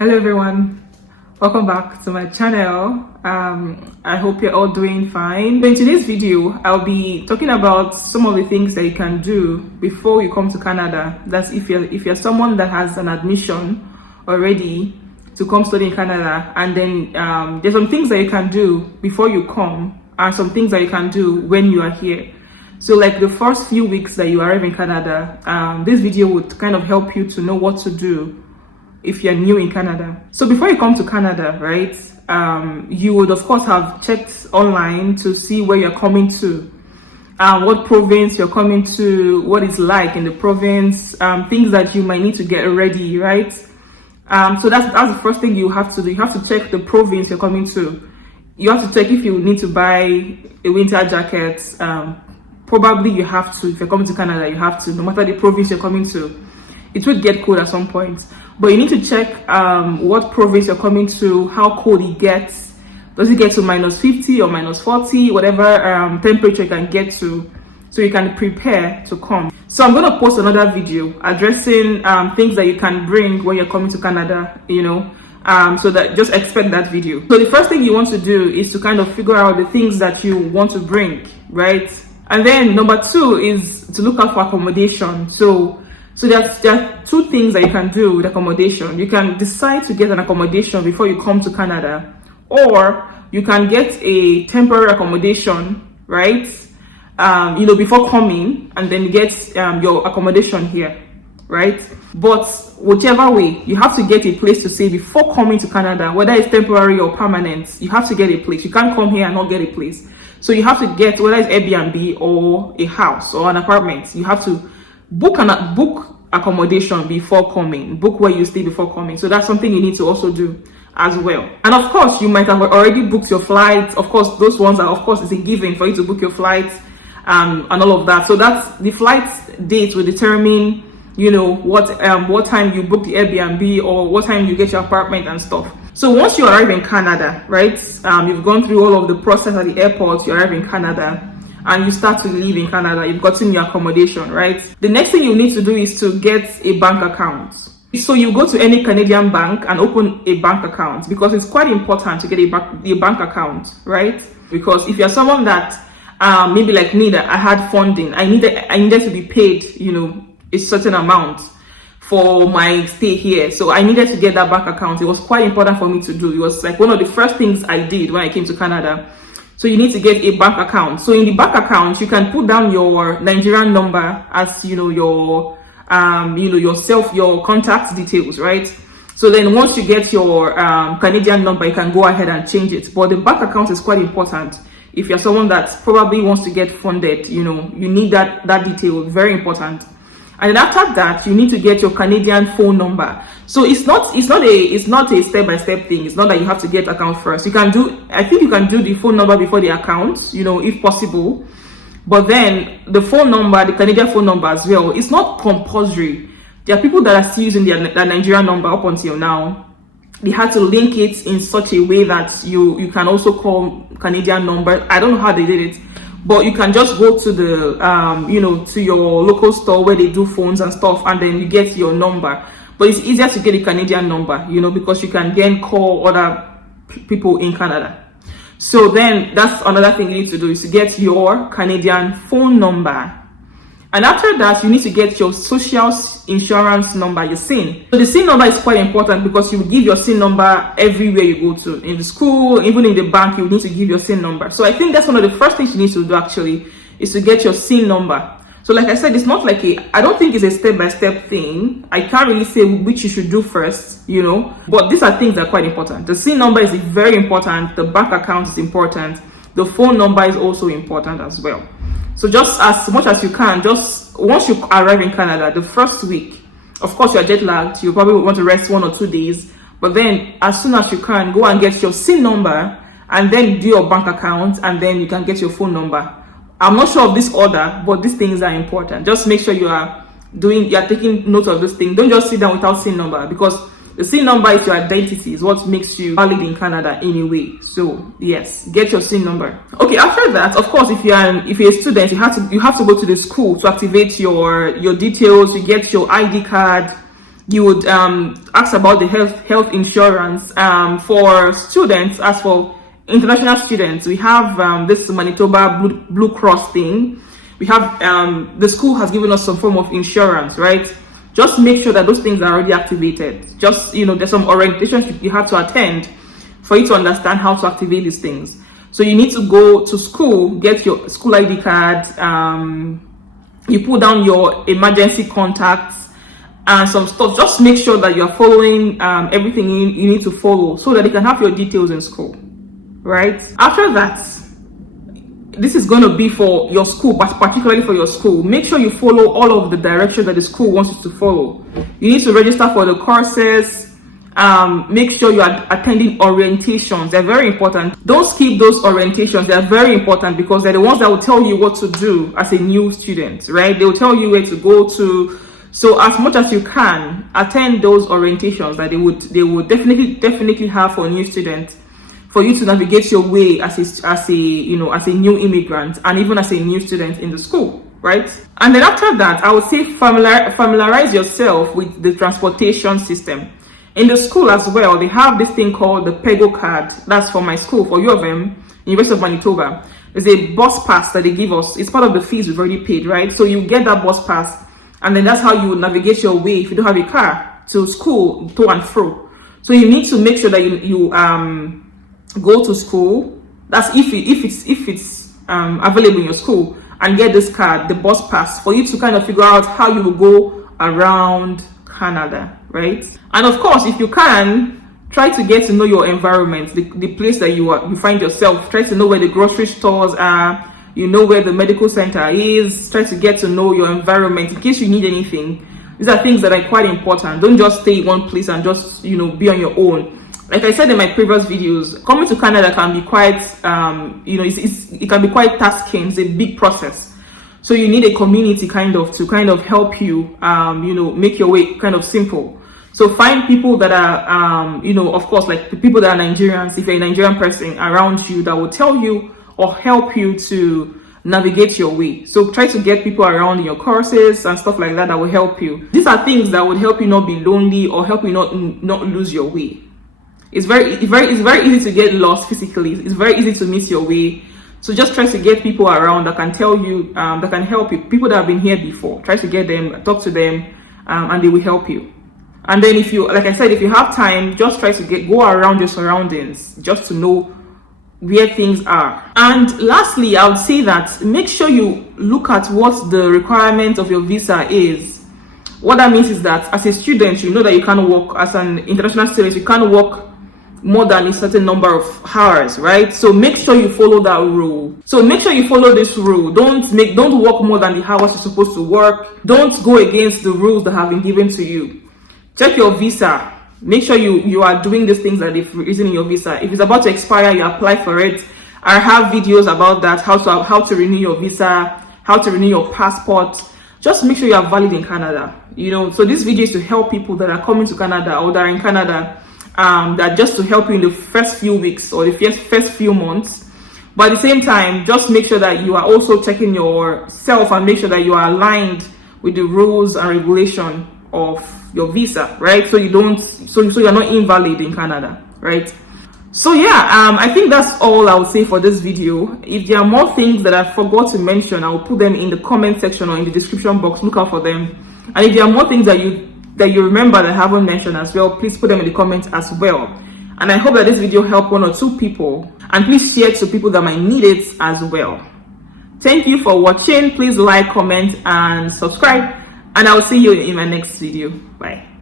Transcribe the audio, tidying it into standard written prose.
Hello everyone, welcome back to my channel. I hope you're all doing fine. In today's video, I'll be talking about some of the things that you can do before you come to Canada. That's if you're someone that has an admission already to come study in Canada, and then there's some things that you can do before you come and some things that you can do when you are here. So like the first few weeks that you arrive in Canada, this video would kind of help you to know what to do if you're new in Canada. So before you come to Canada, right, you would of course have checked online to see where you're coming to, what province you're coming to, what it's like in the province, things that you might need to get ready, right? So that's the first thing you have to do. You have to check the province you're coming to. You have to check if you need to buy a winter jacket. Probably you have to. If you're coming to Canada, you have to, no matter the province you're coming to. It would get cold at some point. But you need to check what province you're coming to, how cold it gets. Does it get to -50 or -40, whatever temperature you can get to, so you can prepare to come. So I'm going to post another video addressing things that you can bring when you're coming to Canada, so that just expect that video. So the first thing you want to do is to kind of figure out the things that you want to bring, right? And then number 2 is to look out for accommodation. So there are 2 things that you can do with accommodation. You can decide to get an accommodation before you come to Canada, or you can get a temporary accommodation, right? Before coming, and then get your accommodation here, right? But whichever way, you have to get a place to stay before coming to Canada, whether it's temporary or permanent. You have to get a place. You can't come here and not get a place. So you have to get, whether it's Airbnb or a house or an apartment, you have to book accommodation before coming, book where you stay before coming. So that's something you need to also do as well. And of course, you might have already booked your flights. Of course, those ones are, of course, it's a given for you to book your flights and all of that. So that's the flight date will determine, what time you book the Airbnb or what time you get your apartment and stuff. So once you arrive in Canada, right, you've gone through all of the process at the airport, you arrive in Canada, and you start to live in Canada, you've gotten your accommodation, right? The next thing you need to do is to get a bank account. So you go to any Canadian bank and open a bank account, because it's quite important to get a bank account, right? Because if you're someone that, maybe like me, that I had funding, I needed to be paid, a certain amount for my stay here. So I needed to get that bank account. It was quite important for me to do. It was like one of the first things I did when I came to Canada. So you need to get a bank account. So in the bank account, you can put down your Nigerian number as, your contact details, right? So then once you get your Canadian number, you can go ahead and change it. But the bank account is quite important. If you're someone that probably wants to get funded, you need that detail, very important. And then after that, you need to get your Canadian phone number. So it's not a step-by-step thing. It's not that you have to get account first. I think you can do the phone number before the account, if possible. But then the phone number, the Canadian phone number as well, it's not compulsory. There are people that are still using their Nigerian number up until now. They had to link it in such a way that you can also call Canadian number. I don't know how they did it. But you can just go to the, to your local store where they do phones and stuff, and then you get your number. But it's easier to get a Canadian number, because you can then call other people in Canada. So then that's another thing you need to do, is to get your Canadian phone number. And after that, you need to get your social insurance number, your SIN. So the SIN number is quite important, because you will give your SIN number everywhere you go to. In the school, even in the bank, you need to give your SIN number. So I think that's one of the first things you need to do, actually, is to get your SIN number. So like I said, it's not like I don't think it's a step-by-step thing. I can't really say which you should do first, but these are things that are quite important. The SIN number is very important. The bank account is important. The phone number is also important as well. So just as much as you can, just once you arrive in Canada, the first week, of course you're jet lagged, you probably want to rest 1 or 2 days, but then as soon as you can, go and get your SIN number, and then do your bank account, and then you can get your phone number. I'm not sure of this order, but these things are important. Just make sure you're taking note of this thing. Don't just sit down without SIN number, because The SIN number is your identity, is what makes you valid in Canada anyway. So yes, get your SIN number. Okay, after that, of course, if you're a student, you have to go to the school to activate your details. You get your ID card, you would ask about the health insurance for students. As for international students, we have this Manitoba Blue Cross thing. We have the school has given us some form of insurance, right? Just make sure that those things are already activated. Just, there's some orientations you have to attend for you to understand how to activate these things. So you need to go to school, get your school ID card, you put down your emergency contacts and some stuff. Just make sure that you're following everything you need to follow so that they can have your details in school, right? After that, this is going to be for your school, but particularly for your school. Make sure you follow all of the directions that the school wants you to follow. You need to register for the courses. Make sure you are attending orientations. They're very important. Don't skip those orientations. They're very important because they're the ones that will tell you what to do as a new student, right? They will tell you where to go to. So as much as you can, attend those orientations that they would definitely have for new students, for you to navigate your way as a new immigrant and even as a new student in the school, right? And then after that, I would say familiarize yourself with the transportation system. In the school as well, they have this thing called the PEGO card. That's for my school, for U of M, University of Manitoba. There's a bus pass that they give us. It's part of the fees we've already paid, right? So you get that bus pass, and then that's how you navigate your way if you don't have a car to school, to and fro. So you need to make sure that you go to school. That's if it's available in your school, and get this card, the bus pass, for you to kind of figure out how you will go around Canada, right? And of course, if you can, try to get to know your environment, the place that you find yourself. Try to know where the grocery stores are, where the medical center is. Try to get to know your environment in case you need anything. These are things that are quite important. Don't just stay in one place and just be on your own. Like I said in my previous videos, coming to Canada can be quite it can be quite tasking. It's a big process. So you need a community to help you, make your way kind of simple. So find people that are, of course, like the people that are Nigerians, if you're a Nigerian person around you that will tell you or help you to navigate your way. So try to get people around in your courses and stuff like that that will help you. These are things that would help you not be lonely or help you not lose your way. It's very easy to get lost physically. It's very easy to miss your way. So just try to get people around that can tell you, that can help you. People that have been here before, try to get them, talk to them, and they will help you. And then if you have time, just try to go around your surroundings just to know where things are. And lastly, I would say that make sure you look at what the requirement of your visa is. What that means is that as a student, you know that you can't work, as an international student, you can't work more than a certain number of hours, right? So make sure you follow that rule. So make sure you follow this rule. Don't work more than the hours you're supposed to work. Don't go against the rules that have been given to you. Check your visa. Make sure you are doing these things that they've written in your visa. If it's about to expire, you apply for it. I have videos about that, how to renew your visa, how to renew your passport. Just make sure you are valid in Canada. So this video is to help people that are coming to Canada or that are in Canada. That just to help you in the first few weeks or the first few months. But at the same time, just make sure that you are also checking yourself and make sure that you are aligned with the rules and regulation of your visa, right? So you're not invalid in Canada, right? So yeah, I think that's all I would say for this video. If there are more things that I forgot to mention, I will put them in the comment section or in the description box. Look out for them. And if there are more things that you remember that I haven't mentioned as well, please put them in the comments as well. And I hope that this video helped 1 or 2 people, and please share it to people that might need it as well. Thank you for watching. Please like, comment and subscribe, and I'll see you in my next video. Bye.